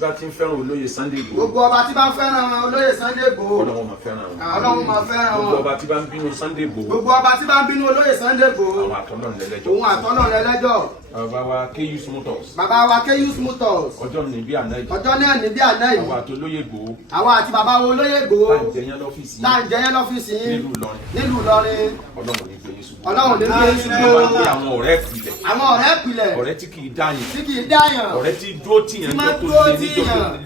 bá ti ń fẹ́ràn olóyè Sunday Igboho. gbogbo ọba tí bá ń fẹ́ràn olóyè Sunday Igboho. Ọlọ́run máa fẹ́ràn wọn. Ọlọ́run máa fẹ́ràn wọn. gbogbo ọba tí bá ń bínú Sunday Igboho. gbogbo ọba tí bá ń bínú olóyè Sunday Igboho. àwọn àtọ́nà lẹ́lẹ́jọ́. òun àtọ́nà lẹ́lẹ́jọ́. bàbá wa Keyus Motors. bàbá wa Keyus Motors. ọjọ́ ní bí àná yìí. ọjọ́ náà ní bí àná yìí. àwọn àti olóyè Igboho. àwọn àti bàbá wo olóyè Igboho. tá à ń jẹyán lọ́fíìsì yìí. tá à ń jẹyán lọ́fíìsì yìí. nílùú Ìlọrin. nílùú Ìlọrin. Ọlọ́run ní gbé yín ṣubú. Ọlọ́run ní gbé yín ṣubú. ló bá ń gbé àwọn ọ̀rẹ́ ìpìlẹ̀. àwọn ọ̀rẹ́ ìpìlẹ̀. ọ̀rẹ́ tí kì í dáyàn. tí kì í dáyàn. ọ̀rẹ́ tí dúró tìyàn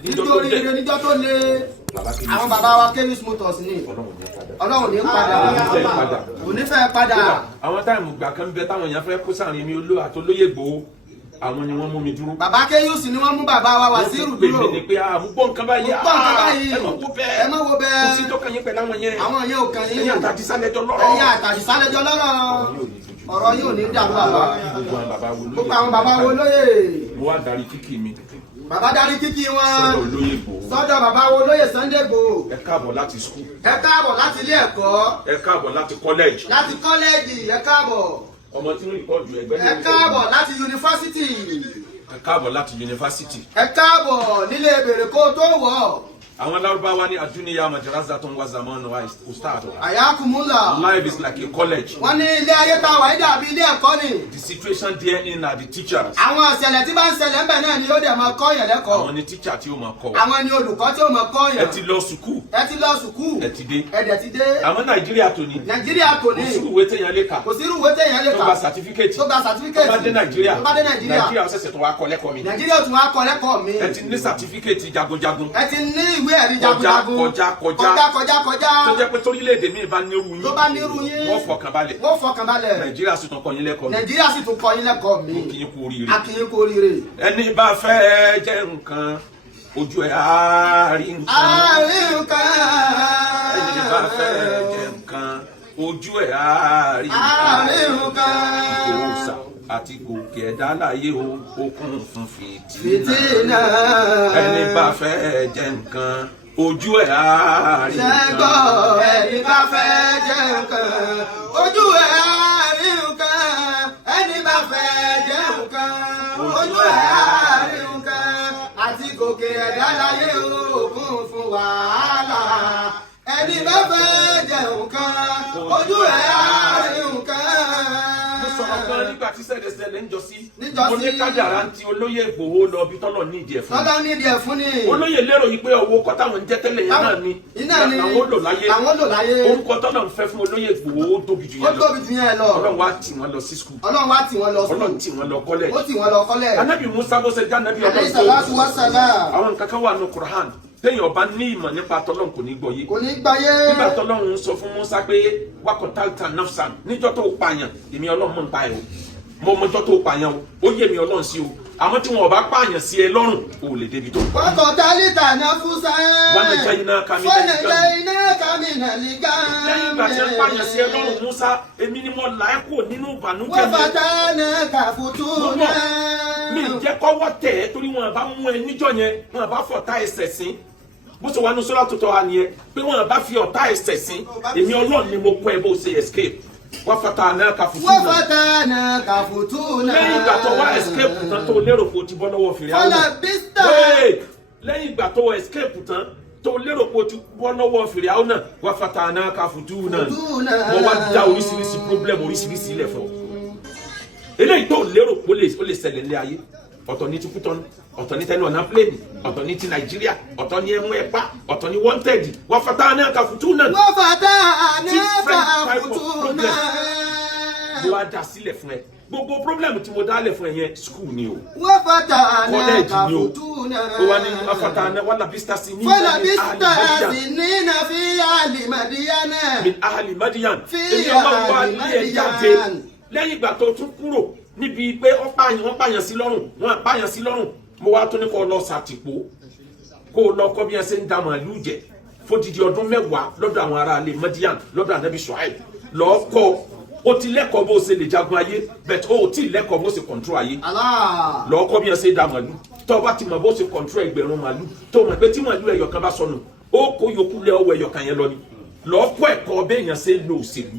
nítorí ire níjọ́ tó lé. àwọn bàbá wa Keyus Motors ní. Ọlọ́run ní padà. kò ní fẹ́ padà. àwọn táìmù gbà kan bẹ táwọn èèyàn fẹ́ kó sáàrin mi àti olóyè Igboho àwọn ni wọ́n mú mi dúró. bàbá Keyus ni wọ́n mú bàbá wa Wasiru dúró. wọ́n ti pè mí ni pé àmúgbọ́ nǹkan báyìí. ẹ má wo bẹ́ẹ̀. ẹ má wo bẹ́ẹ̀. kò sí tó kàn yín pẹ̀lú àwọn yẹn. àwọn yẹn ò kàn yín. ẹ̀yin àtàdísálẹ́jọ́ lọ́rọ̀. ẹ̀yin àtàdísálẹ́jọ́ lọ́rọ̀. ọ̀rọ̀ yóò ní dàrú àbá. gbogbo àwọn bàbá wo lóye. mo wá darí kíkì mi. bàbá darí kíkì wọn. sọ́dọ̀ olóyè Igboho. sọ́dọ̀ bàbá wo lóye Sunday Igboho. ẹ káàbọ̀ láti skul. ẹ káàbọ̀ láti ilé ẹ̀kọ́. ẹ káàbọ̀ láti kọ́lẹ́jì. láti kọ́lẹ́jì ẹ káàbọ̀. ọmọ tí ń rìkọ́dù ẹgbẹ́ ní ẹ káàbọ̀ láti yunifásitì. ẹ káàbọ̀ láti yunifásitì. ẹ káàbọ̀ nílé bèrè kó tó wọ̀. àwọn Lárúbáwá ní adúniya majarazatun wa zamanu wa ustad. ayakumula. Life is like a college. wọ́n ní ilé ayé tá a wà yìí dàbí ilé ẹ̀kọ́ ni. The situation therein are the teachers. àwọn ìṣẹ̀lẹ̀ tí bá ń ṣẹlẹ̀ ń bẹ̀ náà ni ó dẹ̀ máa kọ́ yẹn lẹ́kọ̀ọ́. àwọn ni teacher tí ó máa kọ́. àwọn ni olùkọ́ tí ó máa kọ́ yẹn. ẹ ti lọ sùkúù. ẹ ti lọ sùkúù. ẹ ti dé. ẹ dẹ̀ ti dé. àmọ́ Nàìjíríà tó ní. Nàìjíríà kò ní. kò sí ìwé téèyàn lè kà. kò sí irú ìwé téèyàn lè kà. tó gba certificate. tó gba certificate. tó bá dé Nàìjíríà. tó bá dé Nàìjíríà. Nàìjíríà ṣẹ̀ṣẹ̀ tó wá kọ́ lẹ́kọ̀ọ́ mi. Nàìjíríà tún wá kọ́ lẹ́kọ̀ọ́ mi. ẹ ti ní certificate jagunjagun. ẹ ti ní ìwé ẹ̀rí jagunjagun. kọjá. tó jẹ́ pé torílẹ̀-èdè mi bá nírú yín. tó bá nírú yín. wọ́n fọkàn balẹ̀. wọ́n fọkàn balẹ̀. Nàìjíríà sì tún kọ́ yín lẹ́kọ̀ọ́ mi. Nàìjíríà sì tún kọ́ yín lẹ́kọ̀ọ́ mi. kí yín kú oríire. a kí yín kú oríire. ẹni bá fẹ́ jẹ́ nǹkan ojú ẹ̀ á rí nǹkan. á rí nǹkan. ẹni bá fẹ́ jẹ́ nǹkan ojú ẹ̀ á rí nǹkan. á rí nǹkan. ìkòsà àti gòkè ẹ̀dá láyé okun fún fìtínà. ẹni bá fẹ́ jẹ́ nǹkan ojú ẹ̀ á rí nǹkan. ṣẹ́gbọ́ ẹni bá fẹ́ jẹ́ nǹkan ojú ẹ̀ á rí nǹkan. ẹni bá fẹ́ jẹ́ nǹkan ojú ẹ̀ á rí nǹkan. àti gòkè ẹ̀dá láyé òkun fún wàhálà. ẹni bá fẹ́ jẹ́ nǹkan ojú ẹ̀ á rí nǹkan. ọ̀kan nígbà tí ṣẹlẹ̀ ń jọ sí. mo ní kádàrá ti olóyè Igboho lọ bí tọ́lọ̀ nídìí ẹ̀ fún mi. tọ́lọ̀ nídìí ẹ̀ fún ni. olóyè lérò yìí pé owó kọ́ táwọn ń jẹ́ tẹ́lẹ̀ yẹn náà ni. àwọn lò láyé. àwọn lò láyé. orúkọ tọ́lọ̀ ń fẹ́ fún olóyè Igboho ó tóbi jù yẹn lọ. ó tóbi jù yẹn lọ. Ọlọ́run wá tì wọ́n lọ sí skul. Ọlọ́run wá tì wọ́n lọ skul. Ọlọ́run tì wọ́n lọ kọ́lẹ̀. ó tì wọ́n lọ kọ́lẹ̀. Ànábì Musa bó ṣe já ànábì alayhi salatu wa salam. àwọn nǹkan kan wà ní Qur'an téèyàn bá ní ìmọ̀ nípa tọ́lọ́run kò ní gbọ́ yé. kò ní gbọ́ yé. nígbà tọ́lọ́run sọ fún Musa pé waqtalta nafsan níjọ́ tó pààyàn èmi Ọlọ́run mọ̀ ń pa ẹ̀ o mo mọjọ́ tó pààyàn o ó yé mi Ọlọ́run sí o àmọ́ tí wọn ò bá pààyàn sí ẹ lọ́rùn o ò lè débi tó. waqtalta nafsan. wanajaynaka minal lẹ́yìn ìgbà tí ẹ pààyàn sí ẹ lọ́rùn Musa èmi ni mo là ẹ́ kúrò nínú ìbànújẹ́ mi. wafatanaka futuna. mi jẹ́ kọ́wọ́ tẹ̀ ẹ́ torí wọn bá mú ẹ níjọ́ yẹn wọn bá fọ̀tá ẹsẹ̀ sí bó ṣe wà ní sọ́lá tó tọ́ wa nìyẹn pé wọn bá fi ọ̀tá ẹsẹ̀ sí èmi Ọlọ́run ni mo kọ́ ẹ bó ṣe escape. wafatanaka futuna. lẹ́yìn ìgbà tó wá escape tán tó lérò pé o ti bọ́ lọ́wọ́ fìrí àwọn. lẹ́yìn ìgbà tó escape tán tó lérò pé o ti bọ́ lọ́wọ́ fìrí àwọn náà wafatanaka futuna. mo wá dá oríṣiríṣi problem oríṣiríṣi ilẹ̀ fún ọ. eléyìí tó lérò pé ó lè ṣẹlẹ̀ ní ayé ọ̀tọ̀ ní ti Kútọ́nù ọ̀tọ̀ ní tẹnu ọ̀nà pléènì ọ̀tọ̀ ní ti Nàìjíríà ọ̀tọ̀ ní ẹmú ẹ̀pá ọ̀tọ̀ ní wanted wafatanaka futuna. wafatanaka futuna. mo wá dá sílẹ̀ fún ẹ gbogbo problem tí mo dálẹ̀ fún ẹ yẹn school ni o. wafatanaka futuna. ó wá ní wafatanaka wàlá bísítà sí ní fi ahli Madiyana. min ahli Madiyan. èmi Ọlọ́run wá ní ẹ̀ jáde lẹ́yìn ìgbà tó tún kúrò níbi pé wọ́n pààyàn sí lọ́rùn wọ́n pààyàn sí lọ́rùn mo wá tó ní kó lọ sàtìpó kó lọ kọ́ bí ẹ ṣe ń da màálù jẹ fódìdí ọdún 10 lọ́dọ̀ àwọn ará ilé Madian lọ́dọ̀ ànábì Ṣuaib lọ́ọ́ kọ́ o ti lẹ́kọ̀ọ́ bó ṣe lè jagun ayé bẹ́ẹ̀ o ti lẹ́kọ̀ọ́ bó ṣe control ayé lọ́ọ́ kọ́ bí ẹ ṣe ń da màálù tó o bá ti mọ̀ bó ṣe control ẹgbẹ̀rún màálù tó o mọ̀ pé tí màálù ẹyọ kan bá sọnù ó kó yòókù lé ọwọ́ ẹyọ kan yẹn lọ ni lọ́ọ́ kọ́ ẹ̀kọ́ béèyàn ṣe lo òṣèlú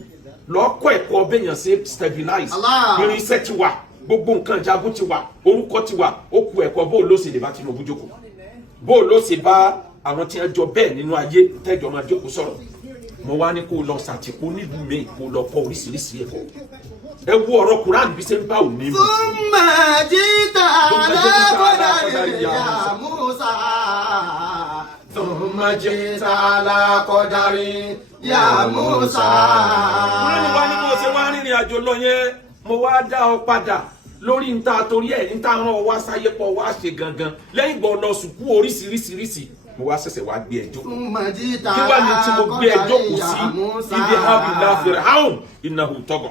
lọ́kọ̀ ẹ̀kọ́ béèyàn ṣe stabilize irinṣẹ́ ti wà gbogbo nǹkan jagun ti wà orúkọ ti wà ó ku ẹ̀kọ́ bó ló ṣe lè bá Tinubu jókòó bó ló ṣe bá àwọn tí wọ́n jọ bẹ́ẹ̀ nínú ayé tẹ́jọ́ máa jókòó sọ̀rọ̀ mo wá ní kó lọ ṣàtìpó nílùú mi kó lọ kọ́ oríṣiríṣi ẹ̀kọ́ ẹ wo ọ̀rọ̀ Quran bí ṣe ń bá òní mu. Thumma jita ala qadari ya Musa. Thumma jita ala qadari ya Musa. wọ́n ní wá ní mo ṣe wá rìnrìn àjò lọ yẹn mo wá dá ọ padà lórí níta torí ẹ̀ níta rán ọ wá sáyé pọ̀ wá ṣe gangan lẹ́yìn gbọ́ lọ sùkú oríṣiríṣiríṣi mo wá ṣẹ̀ṣẹ̀ wá gbé ẹjọ́ kí wá ní tí mo gbé ẹjọ́ kù sí ibi abdullah Fir'aun innahu tagha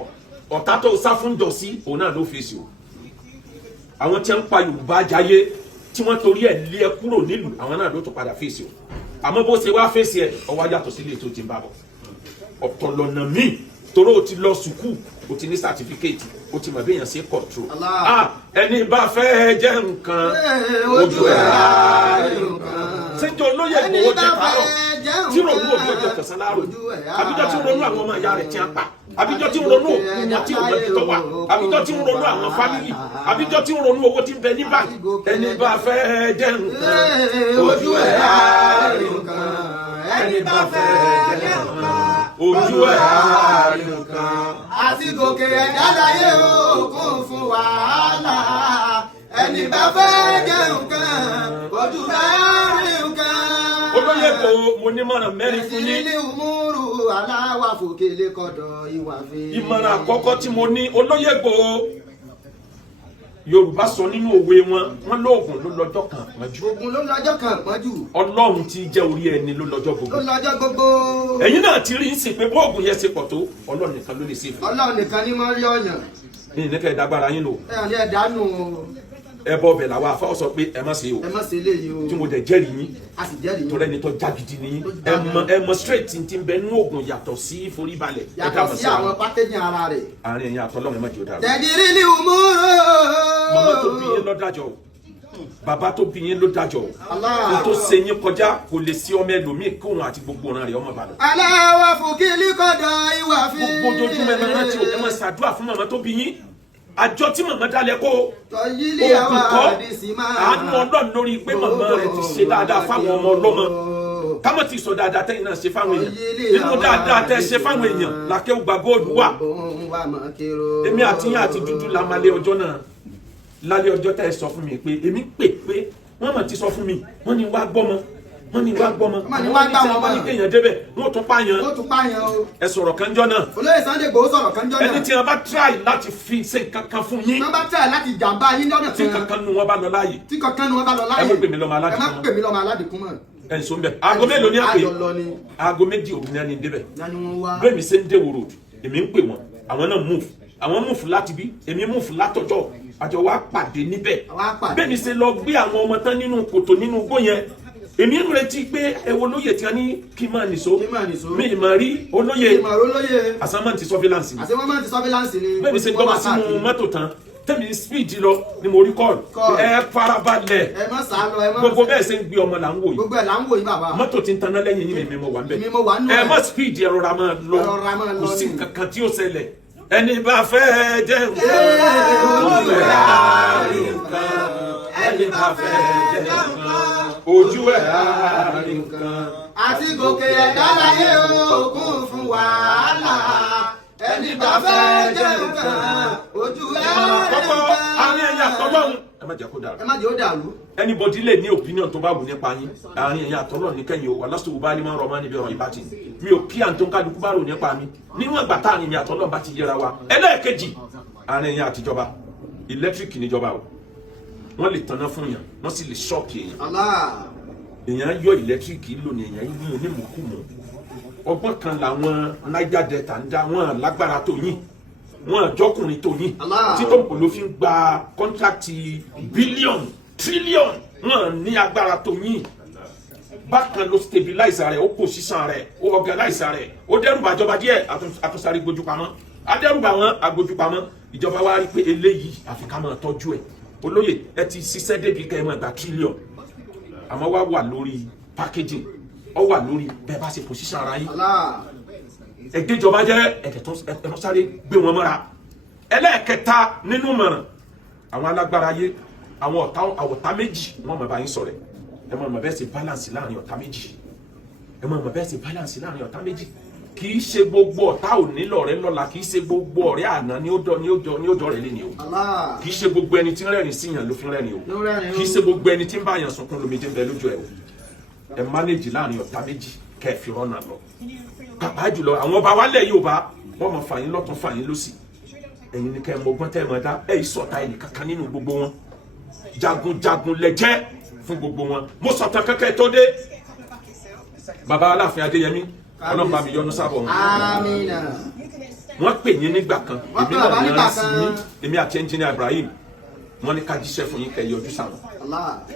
ọ̀tá tó sá fún jọ̀sí òun náà ló fèsì o àwọn tí wọ́n ń pa Yorùbá jayé tí wọ́n torí ẹ̀ lé ẹ kúrò nílùú àwọn náà ló tó padà fèsì o àmọ́ bó ṣe wá fèsì ẹ̀ ọwọ́ yàtọ̀ sílé tó ti ń bá bọ̀ ọ̀tọ̀ lọ́nà míì torí o ti lọ sùkúù o ti ní sátífíkẹ́ẹ̀tì o ti mọ̀ bí èèyàn ṣe control ẹni bá fẹ́ jẹ́ nǹkan ojú ẹ̀ ṣèjọ olóyè ìgbòho jẹ tààrọ̀ tí ronú òbí ọjọ́ tẹ̀sán láàrọ̀ àbíjọ tí ń ronú àwọn ọmọ ìyá rẹ̀ tí a pa àbíjọ tí ń ronú òkú wọn tí òun ẹbí tó wà àbíjọ tí ń ronú àwọn fámìlì àbíjọ tí ń ronú owó tí ń bẹ ní báńkì ẹni bá fẹ́ jẹ́ nǹkan ojú ẹ̀ ẹni bá fẹ́ jẹ́ nǹkan ojú ẹ̀ àti gòkè ẹ̀dá láyé òkun fún wàhálà ẹni bá fẹ́ jẹ́ nǹkan ojú ẹ̀ nǹkan. olóyè kò mo ní mọ̀ràn mẹ́rin fún yín. ìdílé umuru aláwa fòkèlè kọ̀dọ̀ ìwà fi. ìmọ̀ràn àkọ́kọ́ tí mo ní olóyè kò Yorùbá sọ nínú òwe wọn lóògùn ló lọ́jọ́ kan pọ́njú. Ògùn ló lọ́jọ́ kan pọ́njú. Ọlọ́run tí jẹ́ orí ẹni ló lọ́jọ́ gbogbo. Ló lọ́jọ́ gbogbo. Ẹ̀yin náà ti rí sí pé bóògùn yẹn ṣe pọ̀ tó Ọlọ́run nìkan ló lè ṣe fún. Ọlọ́run nìkan ni máa ń rí ọ̀yàn. ní ìníkẹ́ ìdágbára yín lò. Ẹ ní ẹ̀dánù. ẹbọ ọbẹ̀ làwọn afáwọ́ sọ pé ẹ má ṣe o. Ẹ má ṣe eléyìí o. tí mo dẹ̀ jẹ́rìí yín. A sì jẹ́rìí yín. torí ẹni tó jágidi ni yín. ẹ mọ straight ti ń bẹ nínú oògùn yàtọ̀ sí foríbalẹ̀. Yàtọ̀ sí àwọn pákéjì ara rẹ̀. àárín ẹ̀yin àtọ́lọ́run ẹ má jẹ́ ó dàrú. Tẹ̀dírí ni umuru. Màmá tó bí yín ló dájọ́ bàbá tó bí yín ló dájọ́ Allah. kó tó ṣe yín kọjá kò lè sí ọmọ ẹlòmíì kóhun àti gbogbo ọ̀ràn rẹ̀ ọmọ Ìbàdàn. Aláwa fòkèlè kọ̀dọ̀ ìwà fi. gbogbo ojoojúmọ́ ẹ máa rántí ẹ máa ṣàdúrà fún màmá tó bí yín àjọ tí màmá dálẹ̀ kó oògùn kọ́ àánú Ọlọ́run lórí pé màmá rẹ̀ ti ṣe dáadáa fáwọn ọmọ ọlọ́mọ kámọ́ ti sọ dáadáa tẹ́yìn náà ṣe fáwọn èèyàn nínú dáadáa tẹ́ ṣe fáwọn èèyàn làkẹ́ gba góòlù wà èmi àti yín àti dúdú la máa lé ọjọ́ náà lálẹ́ ọjọ́ tẹ́ ẹ sọ fún mi pé èmi pè pé wọ́n mọ̀ ti sọ fún mi wọ́n ní wá gbọ́mọ wọ́n ní wá gbọ́mọ wọ́n ní kéèyàn débẹ̀ wọ́n tún pààyàn ẹ sọ̀rọ̀ kanjọ́ náà Olóyè Sunday Igboho sọ̀rọ̀ kanjọ́ náà ẹni tí wọ́n bá try láti fi ṣe kankan fún yín wọ́n bá tẹ̀ láti jàmbá yín lọ́nà tí kankan nu wọn bá lọ láàyè tí kankan nu wọn bá lọ láàyè ẹ má pè mí lọ́mọ ẹ aládìkún má pè mí lọ́mọ aládìkún mọ́ ẹ nsọ mbẹ aago mélòó ni a pè ayọ̀ lọ ni aago méjì òru ni a ní débẹ̀ yanni wọn wá bẹ́ẹ̀ mi ṣe ń dé wòrò èmi ń pè wọn àwọn náà move àwọn move láti bí èmi move látọjọ́ àjọ wa pàdé níbẹ̀ Àwa pàdé. bẹ́ẹ̀ mi ṣe lọ gbé àwọn ọmọ tán nínú kòtò nínú igbó yẹn èmi ń retí pé ẹwọ olóyè tí a ní kí n máa nìṣó Kí n máa nìṣó. mi ì máa rí olóyè ìmọ̀ràn olóyè assignment surveillance ni àti wọ́n máa ti surveillance ni bẹ́ẹ̀ mi ṣe gbọ́ wá sínú mọ́tò tán tẹ́mi speed lọ ni mo rí call Call. ẹ farabalẹ̀ ẹ má sá lọ ẹ má gbogbo bẹ́ẹ̀ ṣe ń gbé ọmọ là ń wò yìí gbogbo ẹ̀ là ń wò yín bàbá mọ́tò ti ń taná lẹ́yìn yín mi mo wà ń bẹ̀ Èmi mo wà nù ẹ ẹ̀. má speed ẹ rọra máa lọ Ẹ rọra máa lọ kò sí ni. kankan tí ó ṣẹlẹ̀ ẹni bá fẹ́ jẹ́ nǹkan ojú ẹ̀ á rí nǹkan ẹni bá fẹ́ jẹ́ nǹkan ojú ẹ̀ á rí nǹkan. àti gòkè ẹ̀dá láyé òkun fún wàhálà ẹni bá fẹ́ jẹ́ nǹkan ojú ẹ̀ kọ́kọ́ àárín ẹ̀yà tọ́lọ́run ẹ má jẹ́ kó dàrú. ẹ má jẹ́ ó dàrú. anybody lè ní opinion tó bá wù nípa yín àárín ẹ̀yà tọ́lọ́run ní kẹ́yìn o wàlásù bá ní máa ń rọ ọmọ níbi ọ̀rọ̀ ìbátì mi ò kí àǹtó kálukú bá rò nípa mi níwọ̀n ìgbà tá àárín ẹ̀yà tọ́lọ́run bá ti yẹra wa ẹlẹ́ẹ̀kejì àárín ẹ̀yà àtijọba electric níjọba o wọ́n lè tanná fún yàn wọ́n sì lè ṣọ́ọ̀kì èèyàn Allah èèyàn yọ electric lò ní èèyàn yìí mú onímùkúmù ọgbọ́n kan làwọn Niger Delta ń dá wọn lágbára tó yín wọn àjọkùnrin tó yín Allah. tí tó ń pò ló fi ń gba kọ́ńtrákìtì bílíọ̀nù tírílíọ̀nù wọn ní agbára tó yín bákan ló stabilize rẹ̀ ó position rẹ̀ ó organize rẹ̀ ó dẹ́rùbà ìjọba díẹ̀ àtúnṣàrí gbójú pamọ́ adẹ́rùbà wọn agbójú pamọ́ ìjọba wa rí pé eléyìí àfi ká máa tọ́jú ẹ̀ olóyè ẹ ti ṣiṣẹ́ débi kẹ́ ẹ máa gba tírílíọ̀nù àmọ́ wá wà lórí packaging ó wà lórí bẹ́ẹ̀ bá ṣe position ara yín Allah ẹgbẹ́jọba jẹ́ ẹ̀tọ́ sáré gbé wọn mọ́ra ẹlẹ́ẹ̀kẹta nínú mọ̀ràn àwọn alágbára ayé àwọn ọ̀tá méjì wọ́n máa bá yín sọ̀rọ̀ ẹ máa mọ̀ bẹ́ẹ̀ ṣe balance láàrin ọ̀tá méjì ẹ máa mọ̀ bẹ́ẹ̀ ṣe balance láàrin ọ̀tá méjì kì í ṣe gbogbo ọ̀tá òní lọ̀rẹ́ lọ́la kì í ṣe gbogbo ọ̀rẹ́ àná ni ó jọ rẹ̀ lé ni o kì í ṣe gbogbo ẹni tí ń rẹ́rìn sí yàn ló fi ń rẹ́rìn o kì í ṣe gbogbo ẹni tí ń bá yàn sunkún lomijé ń bẹ lójú ẹ o ẹ manage láàrin ọ̀tá méjì kẹ́ ẹ fi rọ́nà lọ pàápàá jùlọ àwọn ọba wálẹ̀ Yorùbá wọ́n mọ̀ fàyín lọ́tún fàyín lósì ẹ̀yin ni kẹ́ ẹ mọ ọgbọ́n tẹ́ ẹ mọ̀ dá ẹ̀ ìsọ̀tá ẹnì kankan nínú gbogbo wọn jagunjagun lẹ́jẹ́ fún gbogbo wọn mo sọ̀tàn kankan tó dé baba Aláàfin Adéyẹmí ọlọ́mọba mi yọ́nú sábọ̀ wọn. Àmín. Wọ́n pè yín nígbà kan èmi náà ní ara sí yín èmi àti ẹnjìnìá Ibrahim wọ́n ní ká jíṣẹ́ fún yín kẹ́ yọjú sáwọn.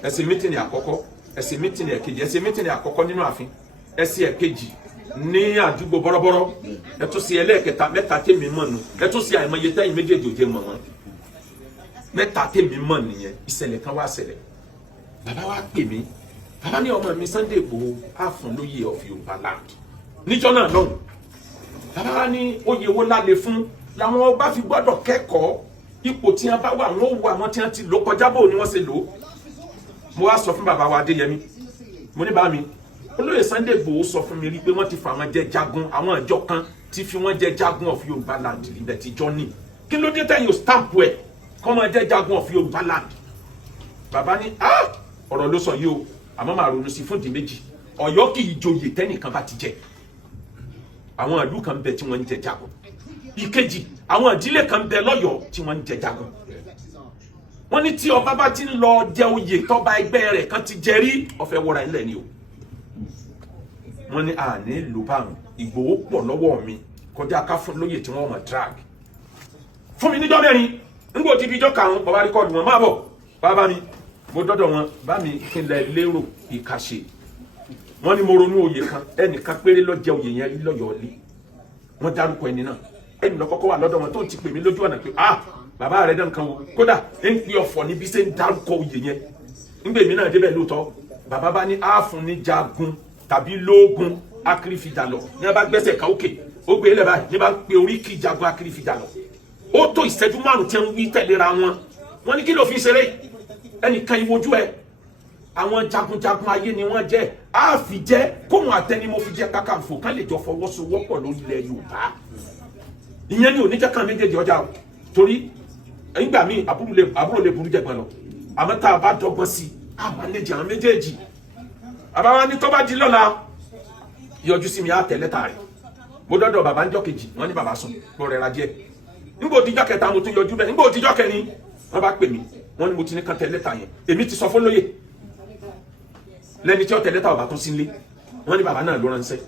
Ẹ ṣe mítìnì àkọ́kọ́ ẹ ṣe mítìnì ẹ̀kejì ẹ ṣe mítìnì àkọ́kọ́ nínú ààfin ẹ ṣe ẹ̀kejì ní àdúgbò bọ́rọ́bọ́rọ́ ẹ tún ṣe ẹlẹ́ẹ̀kẹta mẹ́ta tèmi mọ̀ nù ẹ tún ṣe àìmọye tẹ́yìn méjèèjì òjé mọ̀ wọ́n mẹ́ta tèmi mọ̀ nìyẹn ìṣẹ̀lẹ̀ kan wá ṣẹlẹ̀ bàbá wa pè mí bàbá ní ọmọ mi Sunday Igboho àfún lóye of Yorùbá land níjọ́ náà lọ́hùn bàbá wa ní oyè wo lálẹ́ fún làwọn ọba fi gbọ́dọ̀ kẹ́kọ̀ọ́ ipò tí wọ́n bá wà wọ́n wo àwọn tí wọ́n ti lò kọjá bò ní wọ́n ṣe lò ó mo wá sọ fún bàbá wa Adéyẹmí mo ní bá mi olóyè Sunday Igboho sọ fún mi rí pé wọ́n ti fa àwọn jẹ jagun àwọn ìjọ kan ti fi wọ́n jẹ jagun of Yorùbá land ilẹ̀ tí jọ ní kí ló dé tẹ̀yìn stamp ẹ̀ kọ́ máa jẹ jagun of Yorùbá land bàbá ní ọ̀rọ̀ ló sọ yìí o àmọ́ màá ronú sí fún ìdí méjì Ọ̀yọ́ kì í joyè tẹ́nìkan bá ti jẹ àwọn ìlú kan bẹ tí wọ́n ń jẹ jagun ìkejì àwọn ìdílé kan bẹ lọ́yọ̀ọ́ tí wọ́n ń jẹ jagun wọ́n ní tí ọba bá ti ń lọ jẹ oyè tọ́ba ẹgbẹ́ rẹ̀ kan ti jẹ rí ọ̀fẹ́ wọra ilẹ̀ ni o wọ́n ní àní ìlú báwọn Ìgbòho pọ̀ lọ́wọ́ mi kọjá ká fún lóyè tí wọ́n mọ̀ drag fún mi níjọ́ mẹ́rin nígbò tí bíjọ́ karùn-ún bàbá rékọ́ọ̀dù wọn máa bọ̀ bàbá mi mo dọ́dọ̀ wọn bá mi kílẹ̀ lérò ìkàṣe wọ́n ní mo ronú oyè kan ẹnìkan péré ló jẹ oyè yẹn rí lọ́yọ̀ọ́ lé wọ́n dárúkọ ẹni náà ẹni lọ kọ́kọ́ wà lọ́dọ̀ wọn tó ti pè mí lójú ọ̀nà pé bàbá rẹ̀ dán kan o kódà ń pè ọ̀fọ̀ níbi ṣe ń dárúkọ oyè yẹn ńgbè mí náà débẹ̀ lóòótọ́ bàbá bá ní ààfún ní jagun tàbí lóògùn akérèfìjà lọ ní a bá gbẹ́sẹ̀ ká òkè ó gbé lẹ́ báyìí ní a bá pe oríkì jagun akérèfìjà lọ ó tó ìṣẹ́jú márùn tí wọ́n wí tẹ̀léra wọn ní kí ló fi ṣeré ẹnìkan ìwojú ẹ àwọn jagunjagun ayé ni wọ́n jẹ́ àfi jẹ́ kóhun àtẹnimọ́ fi jẹ́ Kakanfò kán lè jọ fọwọ́sowọ́pọ̀ lórí ilẹ̀ Yorùbá ìyẹn ni oníjẹ́ kan méjèèjì ọjà torí nígbà míì àbúrò lè burú jẹ̀gbọ́n lọ àmọ́ tá a bá dọ́gbọ́n sí i a manage àwọn méjèèjì àbáwá ní tó bá di lọ́la yọjú sí mi á tẹ̀ lẹ́tà rẹ̀ mo dọ́dọ̀ bàbá ńjọ́ kejì wọ́n ní bàbá sùn lọ rẹ̀ ra díẹ̀ nígbà òdìjọ́ kẹta mo tún yọjú bẹ́ẹ̀ nígbà òdìjọ́ kẹrin wọ́n bá pè mí wọ́n ní mo ti ní kan tẹ̀ lẹ́tà yẹn èmi ti sọ fún lóye lẹ́ni tí ó tẹ̀ lẹ́tà ọ̀bà tó sí nílé wọ́n ní bàbá náà ló ránṣẹ́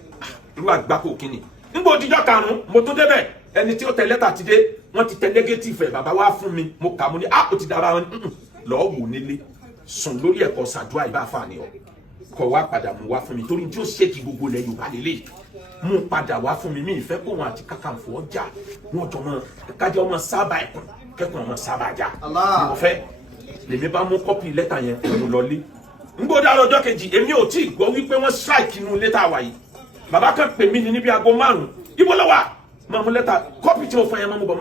irú àgbákò kínní nígbà òdìjọ́ karùn-ún mo tún débẹ̀ ẹni tí ó tẹ̀ lẹ́tà ti dé wọ́n ti tẹ̀ negative ẹ̀ bàbá wá fún mi mo kà mo ní ó ti dára wọn lọ́ọ́ wò nílé sùn lórí ẹ̀kọ́ sàdúrà ìbáfà ni ọ kọ̀ wá padà mú wá fún mi torí tí ó ṣèkì gbogbo ilẹ̀ Yorùbá lélẹ̀ mú padà wá fún mi ìfẹ́ kó wọn àti Kakanfò ọjà wọn jọ mọ kájọ ọmọ sábà ẹ̀kún kẹ́kọ̀ọ́ ọmọ sábà jà mo fẹ́ lèmi bá mú kọ́pì lẹ́tà yẹn mo lọ lé ngbó dára ọjọ́ kejì èmi ò tí ì gbọ́ wípé wọ́n strike inú lẹ́tà wa yìí bàbá kan pè mí ní níbi aago 5 ibo ló wà máa mú lẹ́tà kọ́pì tí mo fún yẹn máa mú bọ̀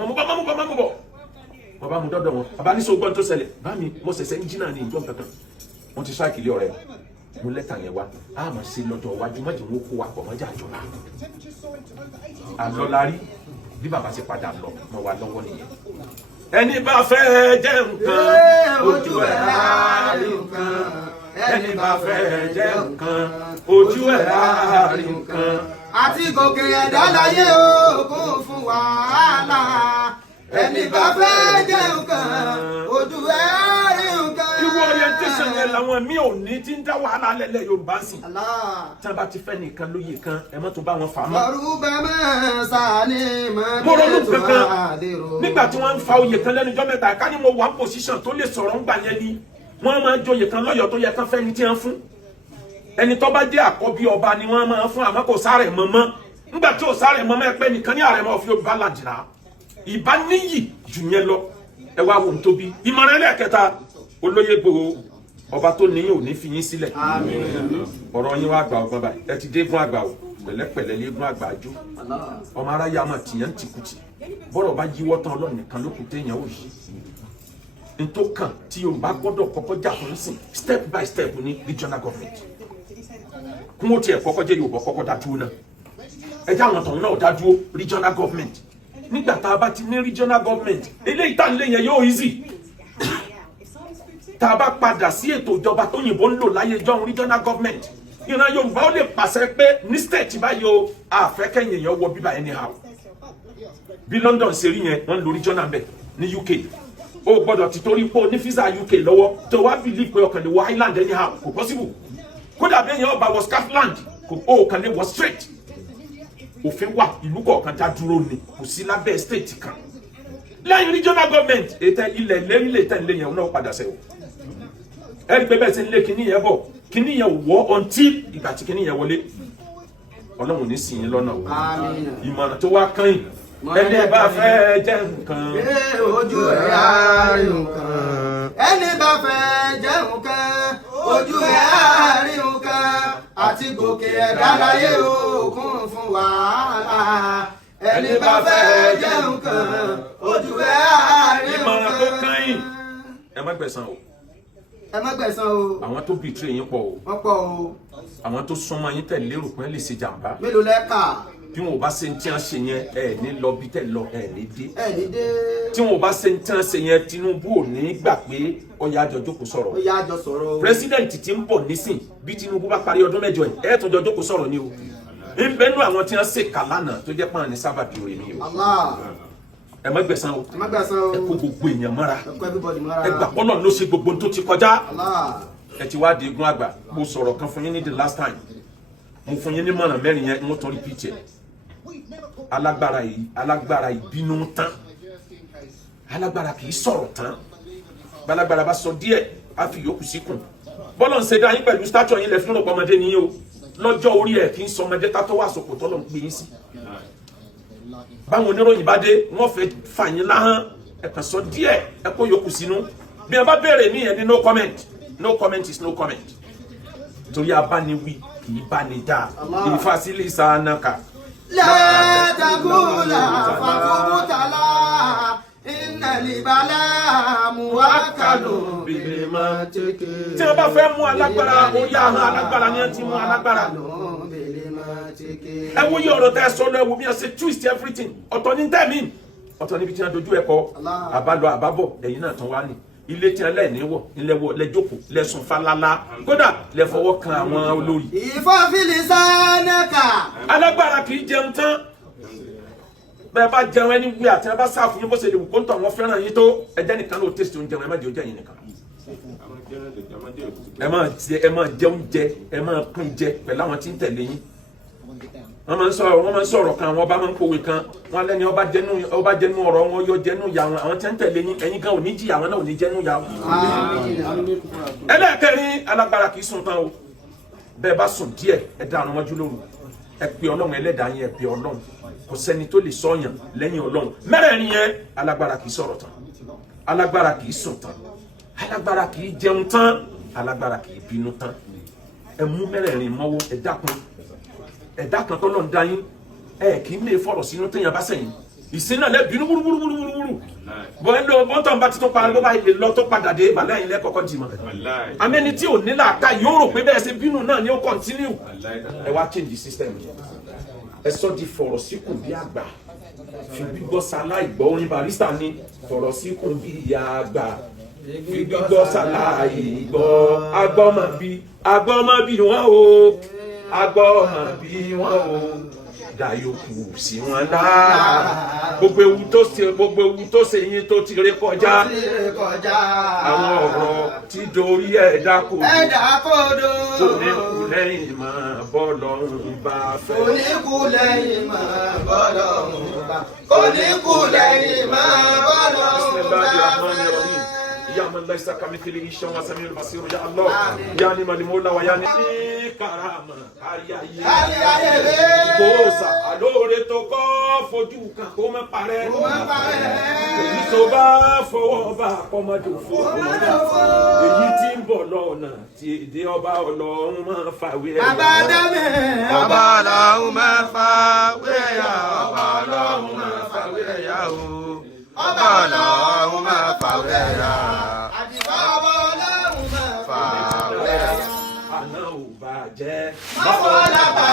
bàbá mu dọ́dọ̀ wọn bàbá ní sọ́gbọ́n tó ṣẹlẹ̀ bá mi mo ṣẹ̀ṣẹ̀ ń jìnnà ní ìjọ kankan wọ́n ti strike ilé ọ̀rẹ́ mo lẹ́tà yẹn wá a máa ṣe lọ́jọ́ iwájú mọ́jì wọn kó wa pọ̀ mọ́jà àjọba àlọ́lárí bí bàbá ṣe padà lọ mọ́ wa lọ́wọ́ nìyẹn ẹni bá fẹ́ jẹ́ nǹkan ojú ẹ̀ á rí nǹkan ẹni bá fẹ́ jẹ́ nǹkan ojú ẹ̀ á rí nǹkan. àti gòkè ẹ̀dá láyé o kún fún wàhálà ẹni bá fẹ́ jẹ́ nǹkan ojú ẹ̀ á rí nǹkan. irú orientation yẹn làwọn mi ò ní tí ń dá wàhálà lẹ́lẹ̀ Yorùbá sí. tí wọ́n bá ti fẹ́ nìkan lóye kan ẹ má tó bá wọn fà á mọ́. ọ̀rùbẹ̀ mẹ́sà ni mo ronú kankan nígbà tí wọ́n ń fa oyè kan lẹ́nu ọjọ́ mẹ́ta ká ní mo wà ń position tó lè sọ̀rọ̀ ń gbà yẹn ni wọ́n máa ń joyè kan lọ́yọ̀ọ́ tó yẹ kán fẹ́ ni tí wọ́n fún ẹni tó bá jẹ́ àkọ́bí ọba ni wọ́n máa ń fún àmọ́ kò sáré mọ́mọ́ nígbà tí ò sáré mọ́mọ́ ẹ pẹ́ nìkan ní àrẹ̀mọ́ fi Yorùbá làjìrà ìbá níyì jù yẹn lọ ẹ wá wò ń tóbi ìmọ̀ràn ẹlẹ́ẹ̀kẹta olóyè Ìgbòho ọba tó níyìn ò ní fi yín sílẹ̀ ọ̀rọ̀ yín wá gbà ọgbọ́n báyìí ẹ ti dégún àgbà o pẹ̀lẹ́pẹ̀lẹ́ légún àgbà àjò ọmọ aráyé àmọ̀ tìyẹn tìkùtì bọ́rọ̀ bá yíwọ́ tán Ọlọ́run nìkan ló kù téèyàn ò yí n tó kàn tí Yorùbá gbọ́dọ̀ kọ́kọ́ jà fún sí step by step ní regional government kún ó tiẹ̀ kọ́kọ́ jẹ́ Yorùbá kọ́kọ́ dá dúró náà ẹjẹ́ àwọn tọ̀hún náà dá dúró regional government nígbà tá a bá ti ní regional government eléyìí tá n lé yẹn yóò easy tá a bá padà sí ètò ìjọba tó yìnbó ń lò láyé jọ̀hún regional government ìran Yorùbá ó lè pàṣẹ pé ní state báyìí o àfẹ́kẹ́yìn èèyàn wọ bíbá anyhow bí London ṣe rí yẹn wọ́n ń lo regional bẹ̀ ní UK o gbọ́dọ̀ ti torí pé o ní visa UK lọ́wọ́ tó wá believe pé ọkàn lè wọ Ireland anyhow kò possible kódà bí èèyàn ọba wọ Scotland o kàn lè wọ straight òfin wà ìlú kọ̀ọ̀kan dá dúró ni kò sí lábẹ́ state kan lẹ́yìn regional government ètò ilẹ̀ lérílẹ̀ tẹ̀ lé yẹn náà padà sẹ́wọ̀ ẹ̀rí pé bẹ́ẹ̀ sí lé kíní yẹn bọ̀ kíní yẹn wọ́ until ìgbà tí kíní yẹn wọlé Ọlọ́run ní sìn yín lọ́nà o ìmọ̀ràn tó wá kàn yín ẹni bá fẹ́ jẹ́ nǹkan ojú ẹ̀ á rí nǹkan ẹni bá fẹ́ jẹ́ nǹkan ojú ẹ̀ á rí nǹkan àti gòkè ẹ̀dá láyé òkun fún wàhálà ẹni bá fẹ́ jẹ́ nǹkan ojú ẹ̀ á rí nǹkan. ìmọ̀ràn tó kàn yín ẹ má gbẹ̀san o ẹ má gbẹ̀san o àwọn tó betray yín pọ̀ o wọ́n pọ̀ o àwọn tó súnmọ́ yín tẹ̀lé rò pé lè ṣe jàǹbá mélòó lẹ́ka bí wọn ò bá ṣe ń tí wọn ṣe yẹn ẹ ní lọ bí tẹ lọ ẹ ní dé ẹ ní dé tí wọn ò bá ṣe ń tí wọn ṣe yẹn Tinubu ò ní gbà pé ọyà àjọ jókòó sọ̀rọ̀ ó yá àjọ sọ̀rọ̀ o. president ti ń bọ̀ nísìn bí Tinubu bá parí ọdún mẹ́jọ yìí ẹ tún jọ jókòó sọ̀rọ̀ ni o ń bẹnu àwọn tí wọn ṣe kà lánàá tó jẹ́ pọ́n ní sábàbí orí mi o Allah ẹ má gbẹ̀san o ẹ má gbẹ̀san o ẹ kó gbogbo èèyàn mọ́ra ẹ kó everybody mọ́ra ẹ gbà pọ́lọ̀ ló ṣe gbogbo tó ti kọjá Allah ẹ ti wá di egun àgbà mo sọ̀rọ̀ kan fún yín ní the last time mo fún yín ní mọ̀ràn mẹ́rin yẹn mo tọ́ repeat ẹ̀ alágbára ìbínú tán alágbára kì í sọ̀rọ̀ tán balagbára bá sọ díẹ̀ á fi yòókù síkùn bọ́lọ̀ ń ṣe dá yín pẹ̀lú stature yín lẹ̀ fún ọ̀pọ̀ ọmọdé nìyí o lọ́jọ́ orí ẹ̀ kì í sọ ọmọdé tá tó wà sòkò tọ́lọ̀ ń pè yín sí báwọn oníròyìn bá dé wọ́n fẹ́ fà yín láhán ẹ kàn sọ díẹ̀ ẹ kó yòókù sínú bí ẹ bá béèrè ní ẹni no comment no comment is no comment torí abániwí kì í bá ní dáa ìfàsílẹ̀ ìsànàkà. لا تقول فقبت لا إن البلاء موكل بالمنطق. tí wọ́n bá fẹ́ mú alágbára ó yá hàn alágbára ni wọ́n ti mú alágbára. ẹ wo iye ọ̀rọ̀ tẹ́ ẹ sọ lọ ẹ wo bí wọ́n ṣe twist everything ọ̀tọ̀ ní tẹ́ẹ̀mí ọ̀tọ̀ níbi tí wọ́n dojú ẹ̀ kọ́ àbálọ àbábọ̀ lẹ́yìn náà tán wá ní ilé tí wọn lẹ́ẹ̀ni wọ̀ ilẹ̀wọ̀ lẹ́jọ́kù lẹ́sùn falala kódà lẹ́fọwọ́ kan àwọn olórí. ìfọ́fìlì sánẹ́kà. alágbára kì í jẹun tán bẹ́ẹ̀ bá jẹun ẹni wí àti ẹ bá sáà fún yín bó ṣe lè wù kó ń tọ̀ wọ́n fẹ́ràn yín tó ẹjẹ́ nìkan ló tẹ̀sí oúnjẹ ẹ má jẹ oúnjẹ yín nìkan. ẹ máa jẹ oúnjẹ ẹ máa pín jẹ pẹ̀lú àwọn tí ń tẹ̀lé yín. wọ́n máa ń sọ̀rọ̀ kan àwọn ọba máa ń pòwe kan wọ́n lẹ́ni ọba jẹnu ọ̀rọ̀ wọn yọ jẹnu ya wọn àwọn tí ń tẹ̀lé yín ẹ̀yin gan ò ní jìyà àwọn náà ò ní jẹnu ya wọn. ẹlẹ́ẹ̀kẹrin alágbára kì í sùn tán o bẹ́ẹ̀ bá sùn díẹ̀ ẹ dá àrùn mọ́jú lóru ẹ pe Ọlọ́run ẹlẹ́dàá yín ẹ pe Ọlọ́run kò sẹ́ni tó lè sọ̀yàn lẹ́yìn Ọlọ́run mẹ́rẹ̀ẹ̀rin yẹn alágbára kì í sọ̀rọ̀ tán alágbára kì í sùn tán alágbára kì í jẹun tán alágbára kì í bínú tán ẹ mú mẹ́rẹ̀ẹ̀rin mọ́wọ́ ẹ dákun ẹ̀dá kan tọ́lọ́ ń dá yín ẹ kì í lè fọ̀rọ̀ sínú téèyàn bá sẹ́yìn ìsìn náà lẹ́ bínú wúrúwúrúwúrú bọ́ ẹ lọ bọ́ntàn bá ti tó pa ló bá lè lọ tó padà dé bàlẹ́ yín lẹ́kọ̀ọ́kọ́ jì mọ́ amẹ́ni tí ò ní làákà yóò rò pé bẹ́ẹ̀ ṣe bínú náà ni ó kọ́ntínú ẹ wá change system ẹ sọ di fọ̀rọ̀ síkùn bí àgbà fi gbígbọ́ sáláì gbọ́ orin barista ni fọ̀rọ̀ síkùn bí àgbà fi gbígbọ́ sáláì gbọ́ agbọ́mọ bí wọ́n o agbọ́mọ bí wọ́n o dayòkù sí wọn lára gbogbo ewu tó ṣe yín tó ti ré kọjá àwọn ọ̀rọ̀ tí dorí ẹ̀dá kodo oníkù lẹ́yìn máa bọ́ lọ́rùn bá fẹ́. oníkù lẹ́yìn máa bọ́ lọ́rùn bá oníkù lẹ́yìn máa bọ́ lọ́rùn bá. يا من ليس كمثله شيء وسميع البصير يا الله يا نعم المولى ويا نعم karama ayé kóòsà alóore tó kọ́ fojú kan kó má parẹ́ èyí tó bá fọwọ́ bá kọ́mọdé fún èyí tí ń bọ̀ lọ́nà tí èdè ọba ọlọ́run máa fàwé ẹ̀yà ọba ọlọ́run máa fàwé ẹ̀yà ọba ọlọ́run máa fàwé ẹ̀yà o ọba ọlọ́run máa fàwé ẹ̀yà. Mọ́fọ́lábà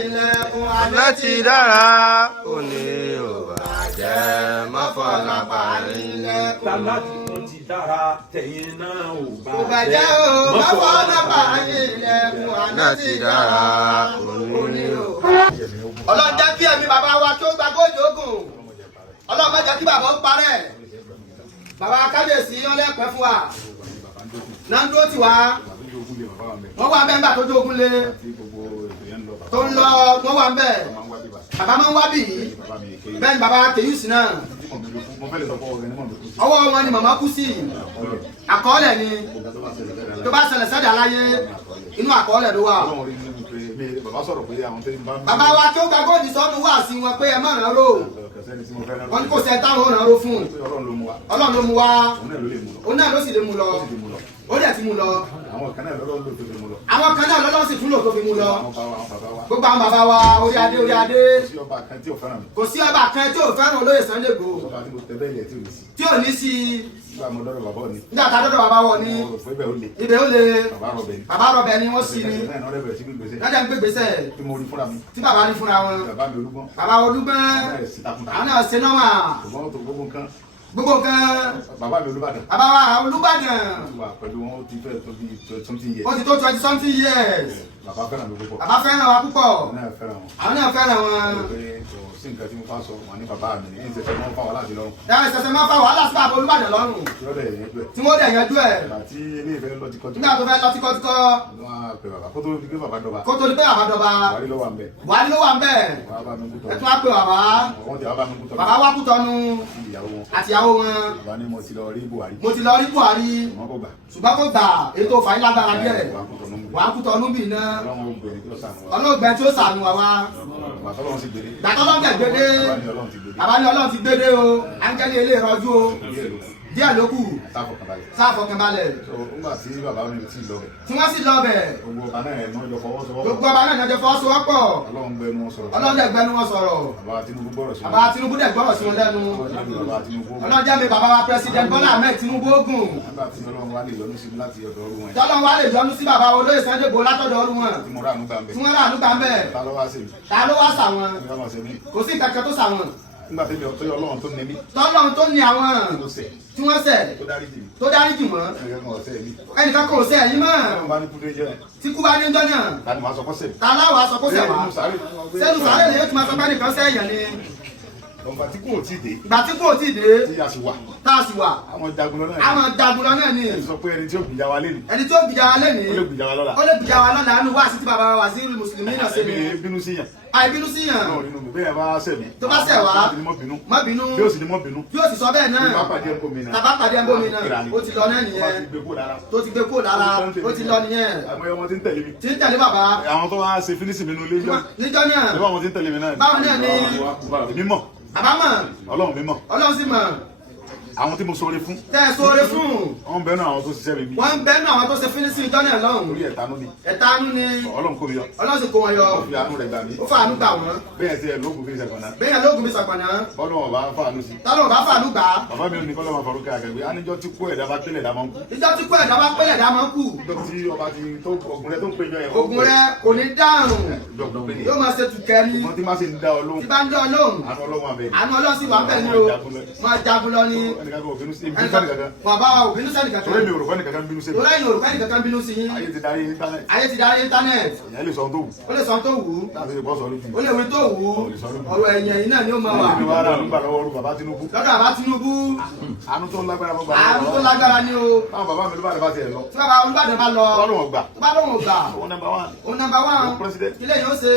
ilẹ̀kùn àná ti dára òní ò bàjẹ́ mọ́fọ́lábà ilẹ̀kùn. Tàlájì tó ti dára tẹ̀yìn náà ò kò bàjẹ́ o. Mọ́fọ́lábà ilẹ̀kùn àná ti dára òní ò. Ọlọ́run jẹ́ kí ẹ̀mí bàbá wa tó gba góòjì ogun. Ọlọ́run má jẹ́ kí bàbá ó parẹ́. Bàbá kábíyèsí ọlẹ́pẹ́ fún wa. Nandó ti wá. Wọ́n wá bẹ́ẹ̀ nígbà tó jókòó lé. Tó ń lọ wọ́n wá bẹ́ẹ̀. Bàbá máa ń wá bì í. Bẹ́ẹ̀ ni bàbá Tèyúsì náà. Ọwọ́ wọn ni màmá kú sí. Àkọọ́lẹ̀ ni. Tó bá ṣẹlẹ̀ sẹ́dá láyé, inú àkọọ́lẹ̀ ló wà. Bàbá wa tó gba góòdì sọ́nù wá sí wọn pé ẹ má ràn ró. Wọ́n ní kò sẹ́ táwọn ò ràn ró fún. Ọlọ́run ló mú wa. Òun náà ló sì lè mú lọ. Ó dẹ̀ ti mú lọ. Àwọn kan náà lọ́lọ́ sì tún lò tó fi mú lọ. Gbogbo àwọn bàbá wa orí adé orí adé. Kò sí ọba kan tí ò fẹ́ràn olóyè Sunday Igboho. Tí ò ní sí nígbà tá a dọ́dọ̀ bàbá wọ̀ ní ibẹ̀ ó le. Bàbá rọ̀bẹ̀ ni wọ́n sí ni. Lọ́jà ń gbé gbèsè tí bàbá ní fúnra wọn. Bàbá Olúgbọ́n àwọn náà ṣe nọ́mà. Gbogbo nǹkan. Bàbá mi Olúbàdàn. Bàbá wa Olúbàdàn. Pẹ̀lú wọn ó ti fẹ́ tó bí 20 years. Ó ti tó 20 something years. Bàbá fẹ́ràn mi púpọ̀. Bàbá fẹ́ràn wa púpọ̀. Àwọn náà fẹ́ràn wọn. Àwọn náà fẹ́ràn wọn. Sí nǹkan tí mo fà sọ wọn ní bàbá mi ní ìṣẹ̀ṣẹ̀ máa ń fa wàhálà sí lọ́rùn. Ìṣẹ̀ṣẹ̀ máa ń fa wàhálà sí bàbá Olúbàdàn lọ́rùn. Tí wọ́n dẹ̀ yanjú ẹ̀. Àti ilé ìfẹ́ lọ tíkọ́. Nígbà tó fẹ́ lọ tíkọ́tíkọ́. Wọ́n á pè bàbá kó tó di pé bàbá dọba. Kó tó di pé bàbá dọba. Buhari ló wà ń bẹ̀. Buhari ló wà ń bẹ̀. Ẹ tún wá pè bàbá. Bàbá wá Kútọ́nù. Àtìyàwó wọn. Bàbá ní mo ti lọ rí Buhari. Mo ti lọ rí Buhari. Ṣùgbọ́n kò gbà ètò fàyín lágbára díẹ̀. Wà á Kútọ́nù bì náà. Ọlọ́gbẹ́ tí ó sànù wa wá. Gbàtọ́lọ́ tẹ̀ gbédé. Bàbá ní Ọlọ́run ti gbédé o. Áńgẹ́lì ilé ìrọ́jú o. Díẹ̀ ló kù. Sáfọkànbalẹ̀. Nígbà tí bàbá mi ti lọ bẹ̀. Tí wọ́n sì lọ bẹ̀. Gbogbo ọba náà ẹ̀ náà jọ fọwọ́sowọ́pọ̀. Gbogbo ọba náà jọ fọwọ́sowọ́pọ̀. Ọlọ́run gbẹnu wọn sọ̀rọ̀. Ọlọ́run dẹ̀ gbẹnu wọn sọ̀rọ̀. Bàbá Tinubu gbọ́rọ̀ sí wọn. Bàbá Tinubu dẹ̀ gbọ́rọ̀ sí wọn lẹ́nu. Ọlọ́run jẹ́ mi bàbá wa President Bola Ahmed Tinubu ogun. Nígbà tí Ọlọ́run wá lè yọ́nú sí láti ọ̀dọ̀ ọrú wọn. Tọ́lọ́run wá lè yọ́nú sí bàbá olóyè Sunday Igboho látọ̀dọ̀ ọrú wọn. Tí mo rà ànúgbà ń bẹ̀. Tí wọ́n rà ànúgbà ń bẹ̀. Ta ló wá sí mi? Ta ló wá sà wọn? Kò sí nǹkan kan tó sà wọn. Nígbà tí Ọlọ́run tó ní mí. Tọ́lọ́run tó ní àwọn tí wọ́n ṣẹ̀ tó dárí jì wọ́n. Ẹnìkan kò ṣẹ̀ yín mọ́. Tí kú bá ní jọ́ náà. Ta láwọ̀ aṣọ kó ṣẹ̀ wá. Sẹ́nu sàárè lè yóò ti máa sọ pé nìkan ṣẹ̀yàn ni. Ìgbà tí kò tí ì dé. Ìgbà tí kò tí ì dé. Tí a sì wà. Tá a sì wà. Àwọn jagunlọ náà ni. Àwọn jagunlọ náà ni. Ẹ sọ pé ẹni tí ó gbìjà wa lénìí. Ẹni tí ó gbìjà wa lénìí. Ó lè gbìjà wa lọ́la. Ó lè gbìjà wa lọ́la nínú wáàsí tí bàbá wa Waziri Mùsùlùmí náà ṣe ni. Ẹbí bínú sí yàn. Àìbínú sí yàn. Náà nínú mi bẹ́ẹ̀ bá ṣẹ̀ mí. Tó bá ṣẹ̀ wá. Má bínú. Bí ó sì ní mọ́ bínú. Bí ó sì sọ bẹ́ẹ̀ náà. Bí bá pàdé ẹ̀kọ́ mi náà. Tàbá pàdé ẹ̀kọ́ mi náà. Ó ti lọ náà nìyẹn. Tó ti gbé kó lára. Ó ti lọ nìyẹn. Àmọ́ ọmọ tí ń tẹ̀lé mi. Tí ń tẹ̀lé bàbá. Àwọn tó wá ṣe fínísì mi nílé jọ. Níjọ́ náà. Ìbá wọn tí ń tẹ̀lé mi náà. Báwọn náà ni. Mímọ̀. Bàbá mọ̀. Ọlọ́run mímọ̀. Ọlọ́run sì mọ̀. Àwọn tí mo ṣoore fún. Tẹ́ ẹ ṣoore fún. Wọ́n bẹ́ẹ̀ náà àwọn tó ṣiṣẹ́ mi bí. Wọ́n bẹ́ẹ̀ náà àwọn tó ṣe fínísì ìjọ náà lọ́hùn. Orí ẹ̀tanú ni. Ẹ̀tanú ni. Ọlọ́run kò mi yọ. Ọlọ́run sì kó wọn yọ. Ó fi àánú rẹ̀ gbà mí. Ó fa àánú gbà wọ́n. Bẹ́ẹ̀ tí ẹ lóògùn fi ṣẹ̀kọ̀nà. Bẹ́ẹ̀ lóògùn fi ṣàpànà. Bọ́lá wọn bá fàánú sí. Tọ́lọ́ bá fàánú gbà. Bàbá mi ò ní kọ́lọ́ máa fọ̀rọ̀ kẹ́ àgbẹ̀gbẹ̀. Aníjọ́ tí kú ẹ̀dá bá pélé ẹ̀dá máa ń kú. Ìjọ́ tí kú ẹ̀dá bá pélé ẹ̀dá máa ń kú. Tí ọba ti tó ogun rẹ tó ń pè jọ yẹn. Ogun rẹ kò ní dáhùn. Yóò máa ṣe tùkẹ́ ni. Wọ́n ti máa ṣe ń dá ọ lóhùn. Tí bá ń dá ọ lóhùn. Àánú Ọlọ́run àbẹ̀. Àánú Ọlọ́run sì wà bẹ́ẹ̀ ni o. Máa jagun lọ ni. Bàbá wa ò bínú sẹ́ni kankan. Torí mi ò rò fẹ́ni kankan bínú sí mi. Torí ẹ̀yin ò rò fẹ́ni kankan bínú sí yín. Ayé ti darí íńtánẹ́ẹ̀tì. Ayé ti darí íńtánẹ́ẹ̀tì. Ìyẹn lè sọ ohun tó wù. Ó lè sọ ohun tó wù ú. Láti lè bọ́ sọ lójú. Ó lè wí tó wù ú. Ọ̀rọ̀ ẹ̀yìn ẹ̀yìn náà ni ó máa wà. Ìlú wa rà nígbà lọ́wọ́ ọdún bàbá Tinubu. Lọ́dọ̀ bàbá Tinubu. Àánú tó lágbára fún bàbá. Àánú tó lágbára ni o. Táwọn bàbá mi Olúbàdàn bá tiẹ̀ lọ. Tí bàbá Olúbàdàn bá lọ. Ọlọ́run ọgbà. Tó bá lóun ò gbà. Òun nọ́mbà wán. Òun nọ́mbà wán. Ilé yóò ṣe.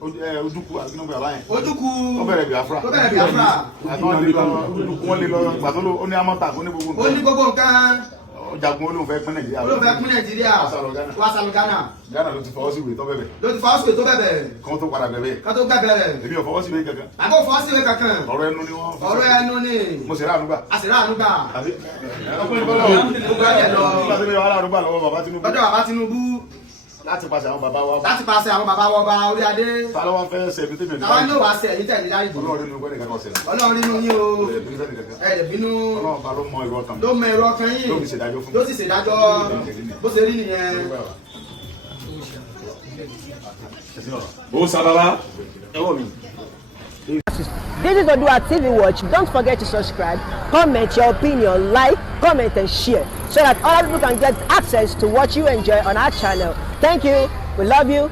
Ojúkú àti nọ́mbà bàbá yẹn. Ojúkú. Tó bẹ̀rẹ̀ Biafra. Tó bẹ̀rẹ̀ Biafra. Wọ́n lè lọ gbàtọ́ ló ní amọ́ta ó ní gbogbo nǹkan. Ó ní gbogbo nǹkan. Jagun olóhùn fẹ́ pín Nàìjíríà. Olóhùn fẹ́ pín Nàìjíríà. Wá sálọ Ghana. Ghana ló ti fọwọ́ sí ìwé tó bẹ̀bẹ̀. Ló ti fọwọ́ sí ìwé tó bẹ̀bẹ̀. Kán tó padà bẹ̀bẹ̀. Kán tó bẹ̀bẹ̀. Èmi ò fọwọ́ sí ìwé kankan. Àbó fọwọ́ sí ìwé kankan. Ọ̀rọ̀ ẹnu ni wọ́n. Ọ̀rọ̀ ẹnu ni. Mo sì rà ànúgbà. A sì rà ànúgbà. Àbí. Gbogbo ẹ̀ lọ. Nígbà tí mi wà rà ànúgbà lọ́wọ́ bàbá Tinubu. Lọ́dọ̀ bàbá Tinubu. Láti pàṣẹ àwọn bàbá wa. Láti pàṣẹ àwọn bàbá wa ọba orí adé. Ta ló wá fẹ́ ṣe ibi tí mi ò ní. Táwọn yóò wá ṣe ẹ̀yìn tẹ̀lé dárí jù. Ọlọ́run nínú gbẹ́ni kankan ṣẹlẹ̀. Ọlọ́run nínú yín o. Ẹ̀ẹ́dẹ̀ bínú. Ọlọ́run bá ló mọ ìrọ̀ kan. Ló mọ ìrọ̀ kan yín. Ló fi ṣèdájọ́ fún mi. Ló sì ṣèdájọ́. Bó ṣe rí nìyẹn. ó sábàbá ẹwọ́ mi. This is Odua TV Watch. Don't forget to subscribe, comment your opinion, like, comment and share so that other people can get access to what you enjoy on our channel. Thank you. We love you.